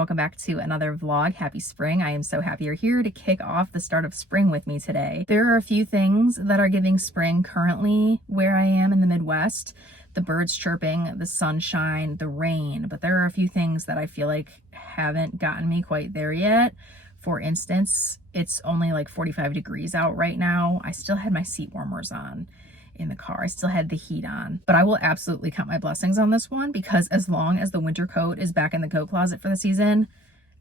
welcome back to another vlog. Happy spring. I am so happy you're here to kick off the start of spring with me today. There are a few things that are giving spring currently where I am in the Midwest. The birds chirping, the sunshine, the rain, but there are a few things that I feel like haven't gotten me quite there yet. For instance, it's only like 45 degrees out right now. I still had my seat warmers on in the car. I still had the heat on, but I will absolutely count my blessings on this one because as long as the winter coat is back in the coat closet for the season,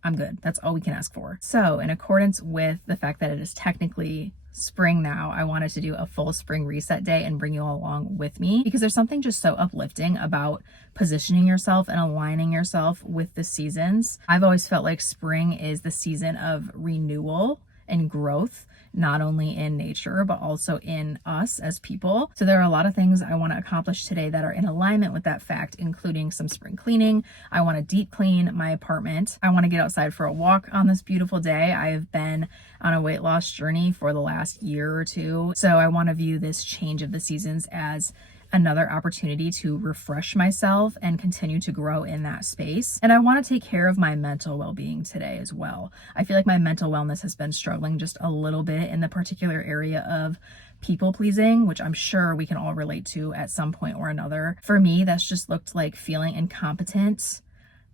I'm good. That's all we can ask for. So in accordance with the fact that it is technically spring now, I wanted to do a full spring reset day and bring you all along with me because there's something just so uplifting about positioning yourself and aligning yourself with the seasons. I've always felt like spring is the season of renewal and growth, not only in nature, but also in us as people. So there are a lot of things I want to accomplish today that are in alignment with that fact, including some spring cleaning. I want to deep clean my apartment. I want to get outside for a walk on this beautiful day. I have been on a weight loss journey for the last year or two. So I want to view this change of the seasons as another opportunity to refresh myself and continue to grow in that space. And I want to take care of my mental well-being today as well. I feel like my mental wellness has been struggling just a little bit in the particular area of people pleasing, which I'm sure we can all relate to at some point or another. For me, that's just looked like feeling incompetent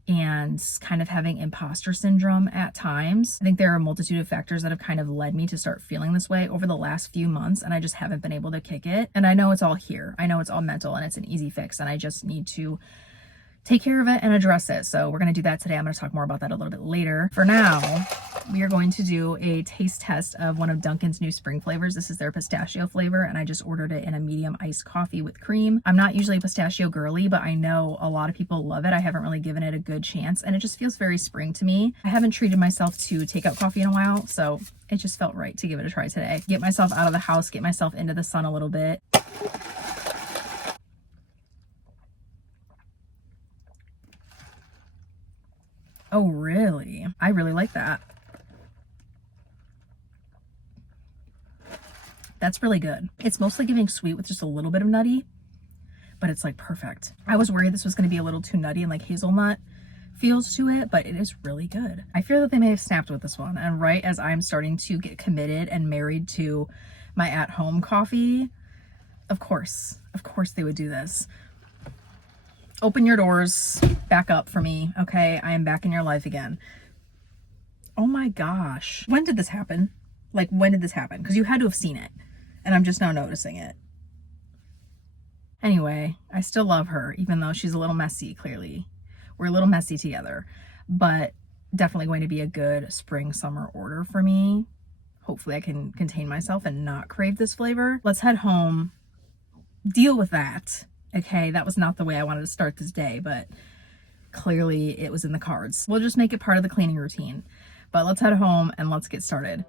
and kind of having imposter syndrome at times. I think there are a multitude of factors that have kind of led me to start feeling this way over the last few months, and I just haven't been able to kick it. And I know it's all here. I know it's all mental and it's an easy fix, and I just need to take care of it and address it. So we're going to do that today. I'm going to talk more about that a little bit later. For now, we are going to do a taste test of one of Dunkin's new spring flavors. This is their pistachio flavor, and I just ordered it in a medium iced coffee with cream. I'm not usually a pistachio girly, but I know a lot of people love it. I haven't really given it a good chance, and it just feels very spring to me. I haven't treated myself to takeout coffee in a while, so it just felt right to give it a try today. Get myself out of the house, get myself into the sun a little bit. Oh, really? I really like that. That's really good. It's mostly giving sweet with just a little bit of nutty, but it's like perfect. I was worried this was going to be a little too nutty and like hazelnut feels to it, but it is really good. I fear that they may have snapped with this one. And right as I'm starting to get committed and married to my at-home coffee, of course they would do this. Open your doors back up for me, okay? I am back in your life again. Oh my gosh. When did this happen? Like, when did this happen? Because you had to have seen it, and I'm just now noticing it. Anyway, I still love her, even though she's a little messy, clearly. We're a little messy together, but definitely going to be a good spring-summer order for me. Hopefully I can contain myself and not crave this flavor. Let's head home, deal with that. Okay, that was not the way I wanted to start this day, but clearly it was in the cards. We'll just make it part of the cleaning routine. But let's head home and let's get started.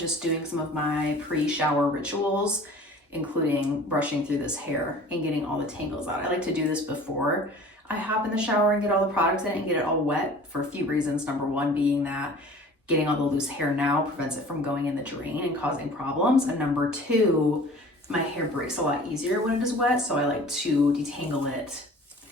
just doing some of my pre-shower rituals, including brushing through this hair and getting all the tangles out. I like to do this before I hop in the shower and get all the products in it and get it all wet for a few reasons. Number one being that getting all the loose hair now prevents it from going in the drain and causing problems. And number two, my hair breaks a lot easier when it is wet, so I like to detangle it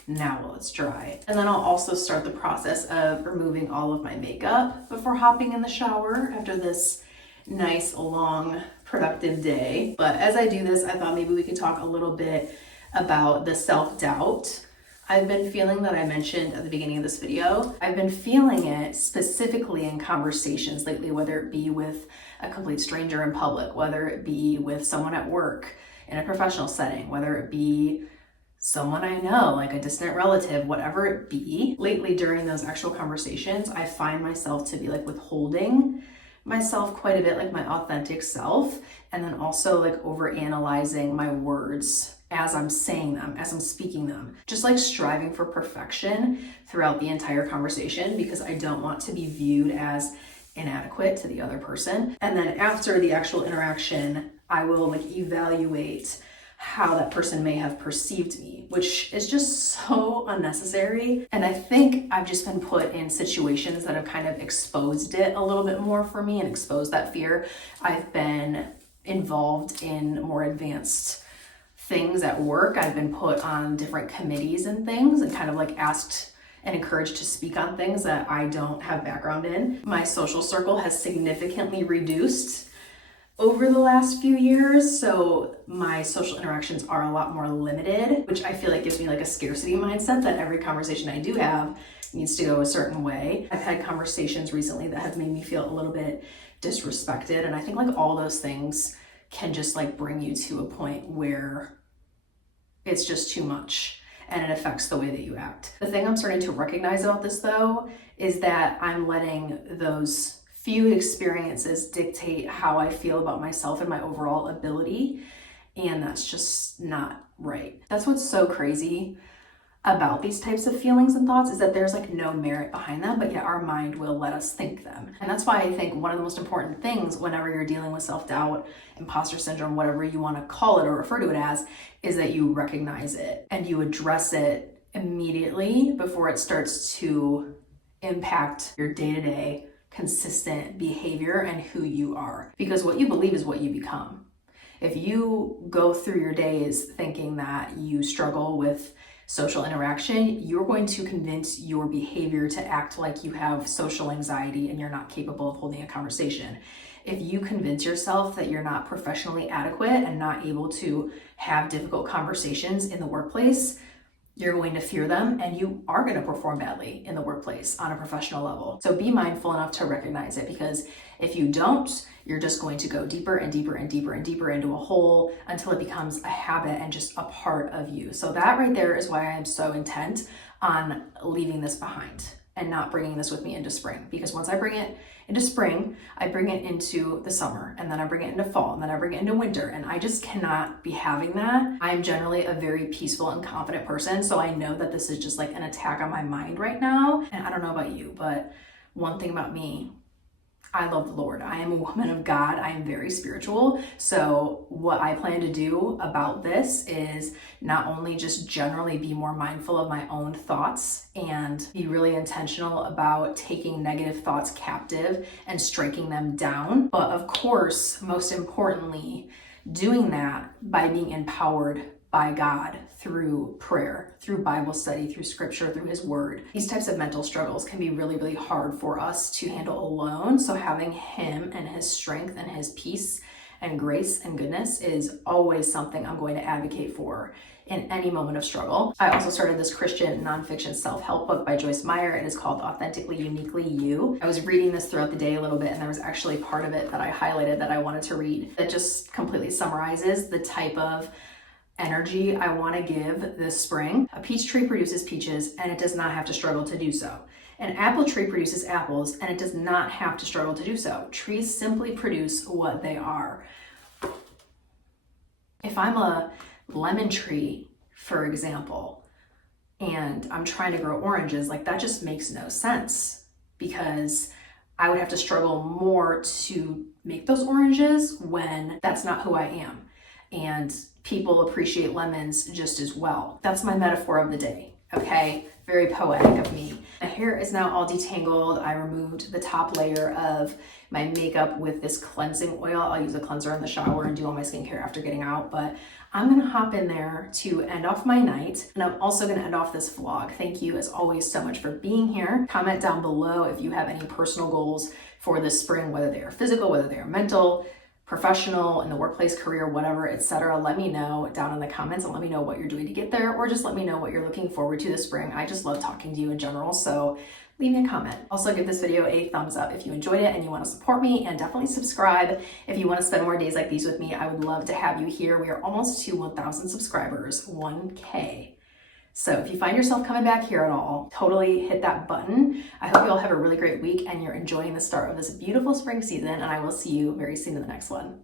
now while it's dry. And then I'll also start the process of removing all of my makeup before hopping in the shower after this nice, long, productive day. But as I do this, I thought maybe we could talk a little bit about the self-doubt I've been feeling that I mentioned at the beginning of this video. I've been feeling it specifically in conversations lately, whether it be with a complete stranger in public, whether it be with someone at work in a professional setting, whether it be someone I know, like a distant relative, whatever it be. Lately during those actual conversations, I find myself to be like withholding myself quite a bit, like my authentic self, and then also like over analyzing my words as I'm saying them, as I'm speaking them, just like striving for perfection throughout the entire conversation because I don't want to be viewed as inadequate to the other person. And then after the actual interaction, I will like evaluate how that person may have perceived me, which is just so unnecessary. And I think I've just been put in situations that have kind of exposed it a little bit more for me and exposed that fear. I've been involved in more advanced things at work. I've been put on different committees and things and kind of like asked and encouraged to speak on things that I don't have background in. My social circle has significantly reduced over the last few years, so my social interactions are a lot more limited, which I feel like gives me like a scarcity mindset that every conversation I do have needs to go a certain way. I've had conversations recently that have made me feel a little bit disrespected, and I think like all those things can just like bring you to a point where it's just too much and it affects the way that you act. The thing I'm starting to recognize about this though is that I'm letting those few experiences dictate how I feel about myself and my overall ability, and that's just not right. That's what's so crazy about these types of feelings and thoughts is that there's like no merit behind them, but yet our mind will let us think them. And that's why I think one of the most important things whenever you're dealing with self-doubt, imposter syndrome, whatever you want to call it or refer to it as, is that you recognize it and you address it immediately before it starts to impact your day-to-day consistent behavior and who you are. Because what you believe is what you become. If you go through your days thinking that you struggle with social interaction, you're going to convince your behavior to act like you have social anxiety and you're not capable of holding a conversation. If you convince yourself that you're not professionally adequate and not able to have difficult conversations in the workplace, you're going to fear them and you are going to perform badly in the workplace on a professional level. So be mindful enough to recognize it, because if you don't, you're just going to go deeper and deeper and deeper and deeper into a hole until it becomes a habit and just a part of you. So that right there is why I am so intent on leaving this behind and not bringing this with me into spring. Because once I bring it into spring, I bring it into the summer, and then I bring it into fall, and then I bring it into winter, and I just cannot be having that. I am generally a very peaceful and confident person, so I know that this is just like an attack on my mind right now. And I don't know about you, but one thing about me, I love the Lord. I am a woman of God. I am very spiritual. So what I plan to do about this is not only just generally be more mindful of my own thoughts and be really intentional about taking negative thoughts captive and striking them down, but of course, most importantly, doing that by being empowered by God through prayer, through Bible study, through scripture, through his word. These types of mental struggles can be really, really hard for us to handle alone. So having him and his strength and his peace and grace and goodness is always something I'm going to advocate for in any moment of struggle. I also started this Christian nonfiction self-help book by Joyce Meyer. It is called Authentically, Uniquely You. I was reading this throughout the day a little bit, and there was actually part of it that I highlighted that I wanted to read that just completely summarizes the type of energy I want to give this spring. A peach tree produces peaches, and it does not have to struggle to do so. An apple tree produces apples, and it does not have to struggle to do so. Trees simply produce what they are. If I'm a lemon tree, for example, and I'm trying to grow oranges, like that just makes no sense, because I would have to struggle more to make those oranges when that's not who I am. And people appreciate lemons just as well. That's my metaphor of the day, okay? Very poetic of me. My hair is now all detangled. I removed the top layer of my makeup with this cleansing oil. I'll use a cleanser in the shower and do all my skincare after getting out, but I'm gonna hop in there to end off my night, and I'm also gonna end off this vlog. Thank you as always so much for being here. Comment down below if you have any personal goals for this spring, whether they are physical, whether they are mental, professional, in the workplace, career, whatever, etc. Let me know down in the comments and let me know what you're doing to get there, or just let me know what you're looking forward to this spring. I just love talking to you in general, so leave me a comment. Also give this video a thumbs up if you enjoyed it and you want to support me, and definitely subscribe if you want to spend more days like these with me. I would love to have you here. We are almost to 1,000 subscribers, 1K. So if you find yourself coming back here at all, totally hit that button. I hope you all have a really great week and you're enjoying the start of this beautiful spring season, and I will see you very soon in the next one.